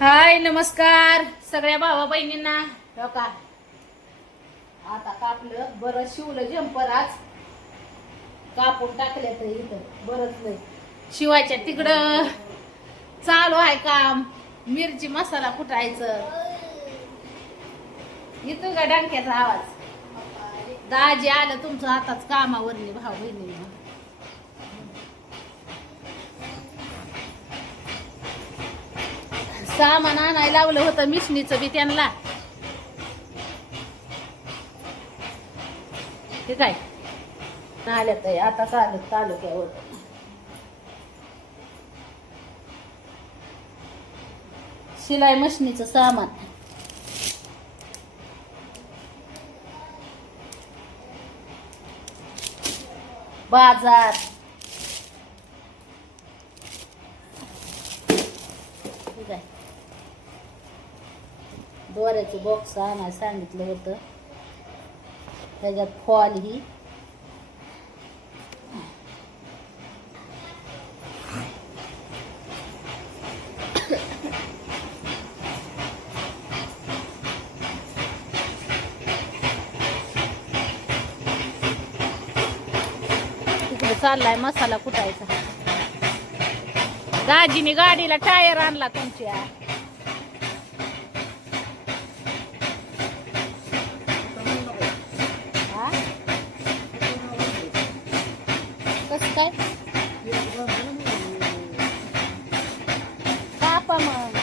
हाय नमस्कार सगळ्या भावा बहिणींना. हो का आता कापलं बरं, शिवलं जंपर आज कापून टाकले तर इथं बरंच लय शिवायच्या तिकडं चालू आहे काम. मिरची मसाला कुटायचं. येतो का डंक्याचा आवाज? दाजी आलं तुमचं आताच कामावरली भाऊ बहिणींना. सामान आणायला लावलं होतं मिशनीचं बी त्यांना. ठीक आहे आल्या तर आता चालत तालुक्यावर शिलाई मशनीचं सामान. बाजार ठीक आहे. दोऱ्याचे बॉक्स आणायला सांगितलं होतं. त्याच्यात फॉल ही तिकडे चाललाय मसाला कुटायचा. दाजीने गाडीला टायर आणला तुमच्या. कसं काय कापा मग.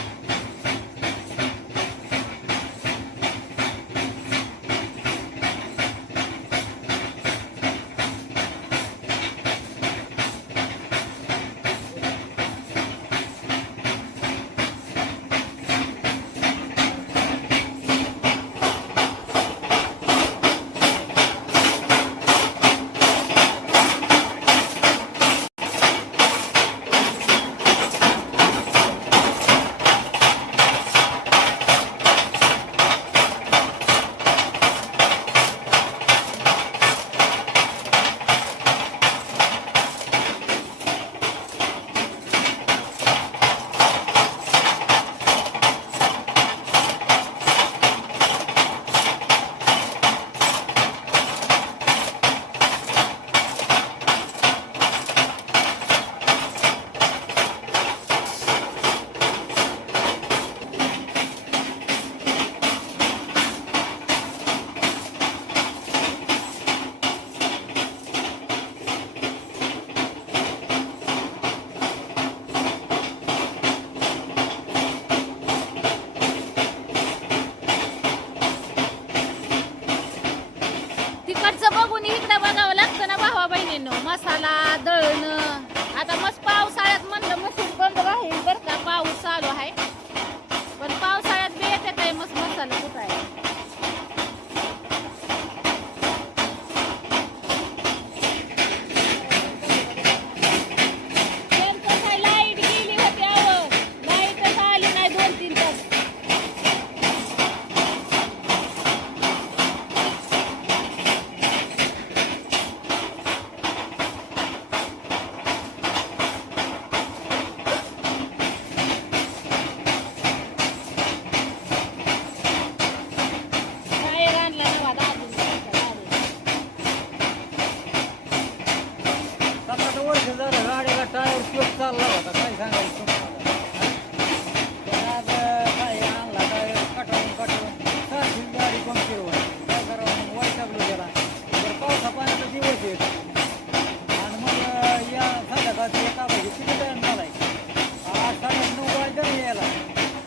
बघून इकडे बघावं लागतं ना भावा बहिणींनो. मसाला दळणं आता मस्त पावसाळ्यात म्हणलं मशीन बंद राहील बरं का. पाऊस चालू आहे पण पावसाळ्यात बी येतात आहे मस्त मसाला कुठाय. त्यांचं काय लाईट गेली होती अहो. लाईटच आली नाही 2-3 तास. गाडीला टायर ट्यूब चालला होता, काय सांगायचं काय आणला टायर कटवून सारखी गाडी पंक्चर होती. काय करावं वैतागलो गेला. तर पावसा पाण्याचा दिवस येत आणि मग या संध्याकाळची एका पाहिजे किती टाइम झालाय. 8-9 वाजता यायला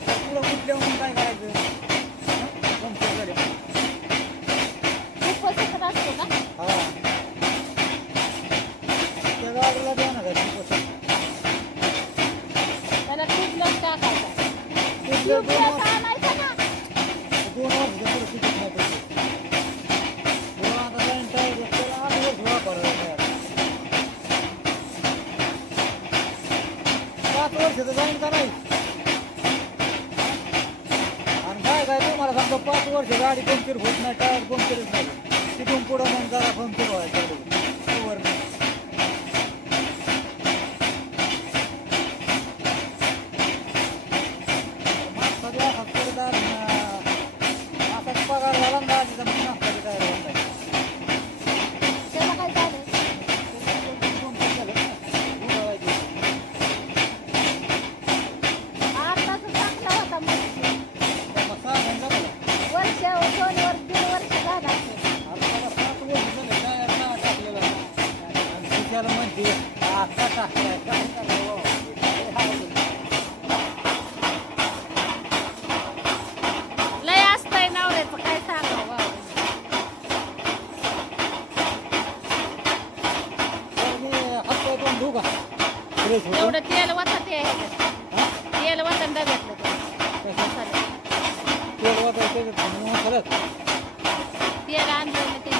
तर पुढं कुठल्या म्हणून काय करायचं पंक्चर झाले. हा त्या गाडीला द्या ना त्याला ट्यूबलेस टाकायचा. 2 वर्ष परिस्थितीत नाही पडली. आता जाईन टायर त्याला 8 वर्ष वापरायला 5 वर्ष तर जाईन का नाही. आणि काय तुम्हाला सांगतो 5 वर्ष गाडी पंक्चर होत नाही, टायर पंक्चरच नाही. तिथून पुढं मग जरा पंक्चर व्हायचं. त्याच्यात खरंच तेल आणलेलं ते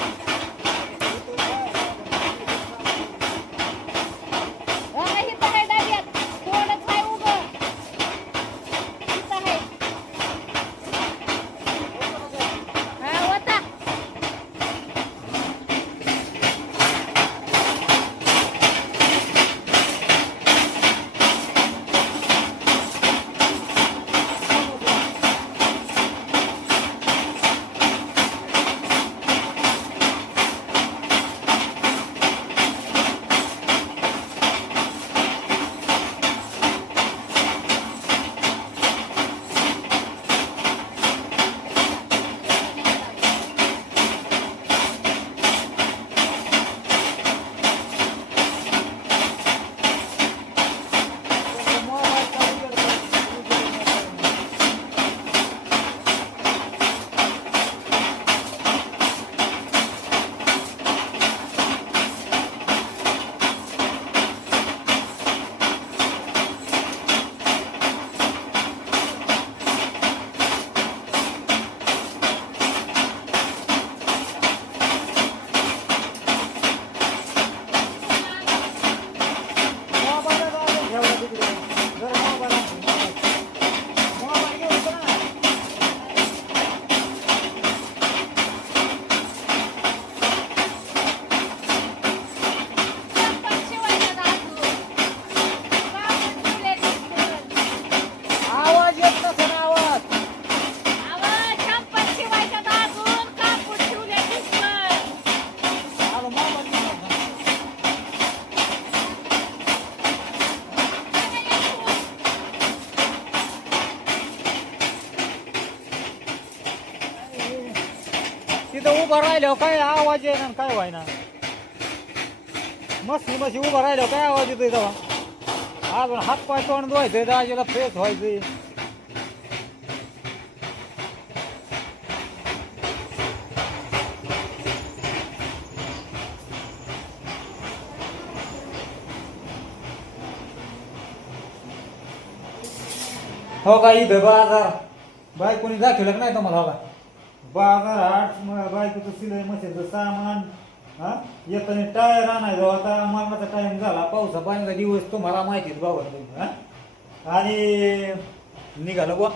बघा, इथं आहे डब्यात थोडंच आहे उभं इथं आहे हा होता आवाज येत नसेल आवाज आलो मोबाईल तिथं उभं राहिल्यावर काय आवाज येईना आणि काय व्हायना मस्ती उभं राहिल्यावर काय आवाज येतोय तेव्हा अजून हात पाय तोंड धुवायचंय दाजीला फ्रेश व्हायचंय हो का इथं बाजार बायकोनी दाखवलं का नाही तुम्हाला हो का बाजार हाट बायकोचं सिलाई मशीनचं सामान हा येताना टायर आणायचं आता मरणाचा टाइम झाला पावसा पाण्याचा दिवस तुम्हाला माहितीच बाबा तुम्ही हा आणि निघालं बुवा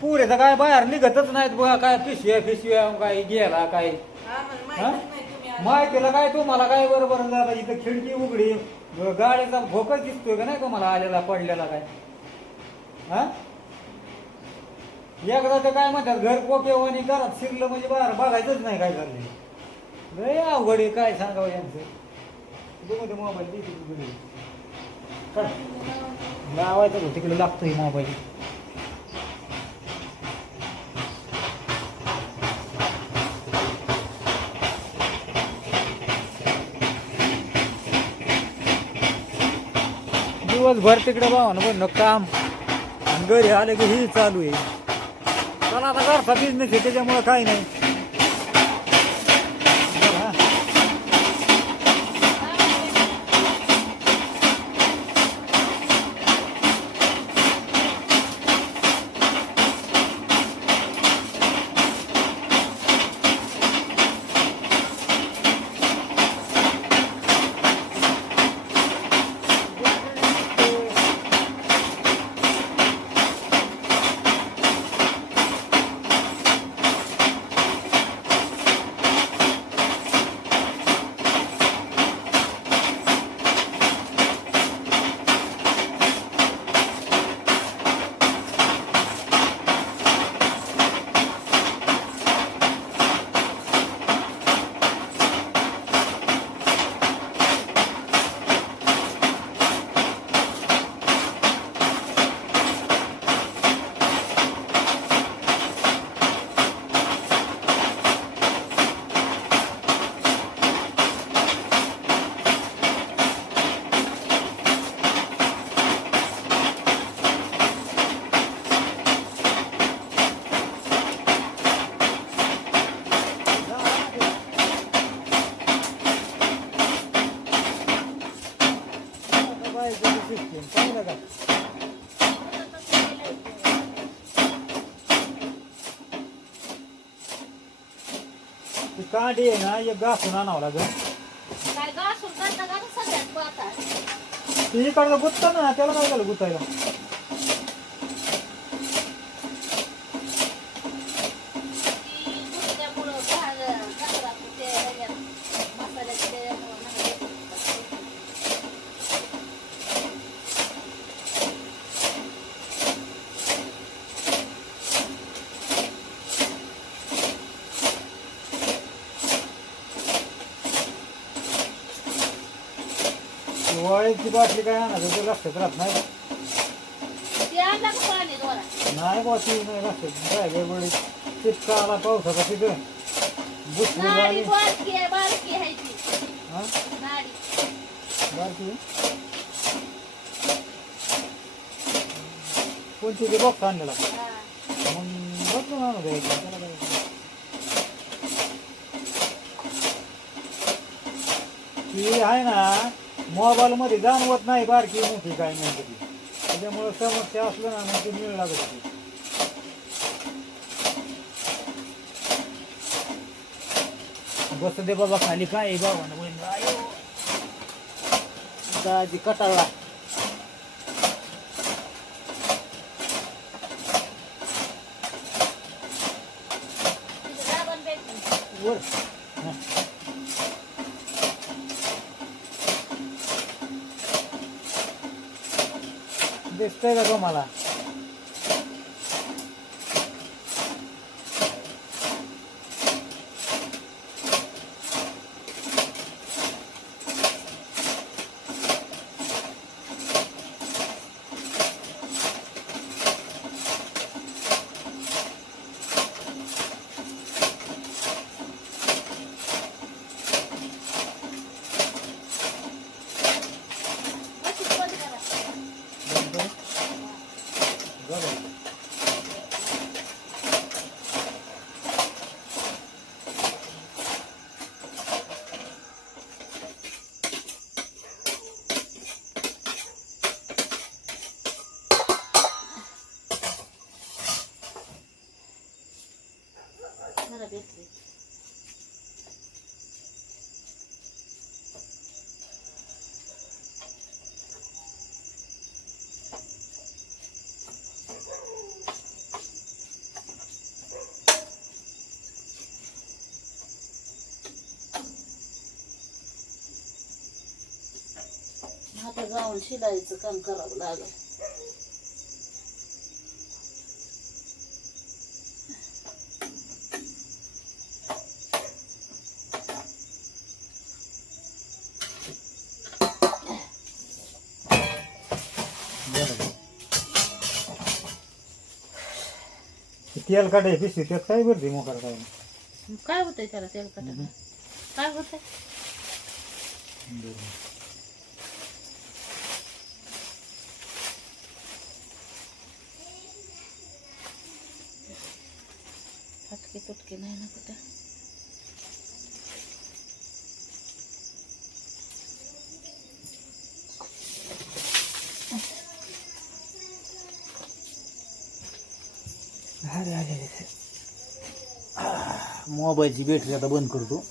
पुरेचं काय बाहेर निघतच नाहीत बुवा काय पिशव्या काय गेला काय हा? माहितीला काय तुम्हाला काय बरोबर झालं इथं खिडकी उघडी गाडीचा भोकच दिसतोय का नाही तुम्हाला आलेला पडलेला काय हा एकदा ते काय म्हणतात घर कोकेवानी घरात शिरलं म्हणजे बाहेर बघायचंच नाही काय झालं लय अवघड आहे काय सांगावं यांचं बघू ते मोबाईल तिकडे लावायचं तिकडे लागतोय मोबाईल दिवसभर तिकडे बाबा ना काम आणि घरी आले की ही चालू आहे चला आता घरचा बिझनेस आहे त्याच्यामुळं काही नाही ती कांडी आहे ना एक घासून आणावं लागेल. काय घासून करता का सगळ्यात पाहता ती इकडलं गुत्ता ना त्याला काय झालं गुत्तायला. त्यामुळं कचरा ते ह्याच्यात मसाल्याचे त्याच्यामुळं नाही होत. वाळीची बाटली काय आणायचं ते लक्षात राहत नाही. ते आणलं का पाणी जोरात? नाही बा ती नाही लक्षात काय गडबडी तितका आला पावसाचा तिथं बुसली नाडी झाली. बारकी आहे ती हा नाडी. बारकी कोणती ते बॉक्स आणलेला हा. मग बदलून आणू द्यायचं त्याला काय. ती आहे ना मोबाईल मध्ये जाणवत नाही बारकी मोठी काय नाही ती त्याच्यामुळे समस्या असलं ना मग ते मिळ लागत होती. बस दे बाबा खाली काय बाबा दाजी कटाळला. तिथं दाबण भेटतं. वर हा. दिसतंय का तुम्हाला? मशीन बंद करा. जरा भेटली. आता जाऊन शिलाईचं काम करावं लागेल. तेल काढाय पिशवी त्यात काय भरते मोकार काय काय होतंय त्याला तेल कटायला? काय होतंय? फटके तुटके नाही ना कुठं. मोबाईलची बॅटरी आता बंद करतो.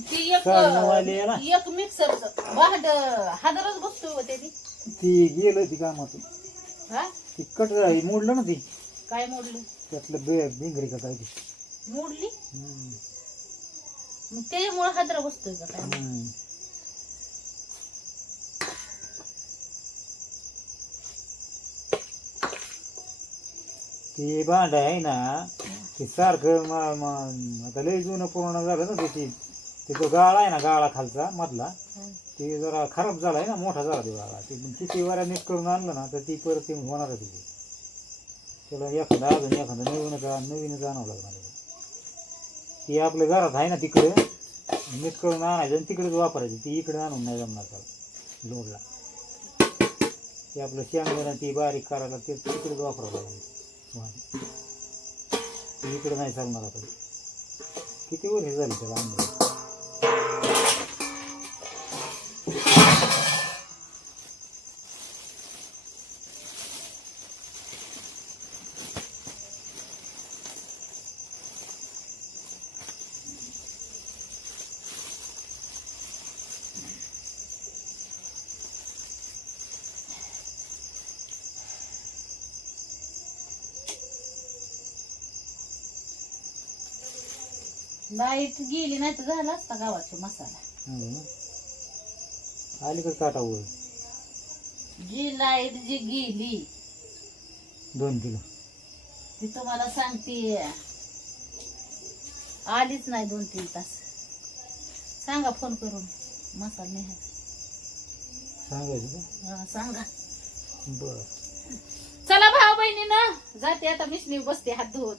ती चालणंवाली आहे ना? एक मिक्सरचं भांड हादरच बसतोय हो त्याची. ती गेलं ती कामातून हा ती कट मोडलं ना ती काय मोडली? त्यातलं भिंगरी का काय ती. मोडली हम्म. मग त्याच्यामुळे हादरा बसतोय का काय? हम्म. ती भांड आहे ना ते सारखं आता लय जुनं पूर्ण झालं ना त्याची ते तो गाळा आहे ना गाळा खालचा मधला ते जरा खराब झालाय ना मोठा झाला ते गाळा ते किती वाऱ्या नीट करून आणलं ना तर ती परत ते होणार तिथे त्याला एखादा अजून एखादा नवीनच आणावं लागणार आहे. ती आपल्या घरात आहे ना तिकडे नीट करून आणायचं आणि तिकडेच वापरायची ती इकडे आणून नाही जमणार त्याला लोडला ते आपलं शेंगदाणा ती बारीक करायला ते तिकडेच वापरावं लागणार इकडे नाही चालणार आता. किती वर्ष झाली त्याला आणलं. लाईट गेली नाही तर झाला असता गावाचा मसाला. आली का काटावर जी लाईट जी गेली 2 किलो ती तुम्हाला सांगते आलीच नाही 2-3 तास. सांगा फोन करून मसाला नाही आहे. सांगायचं का? हा, सांगा. बरं. चला भाऊ बहिणीनं जाते आता मिशनी बसते हात धुवत.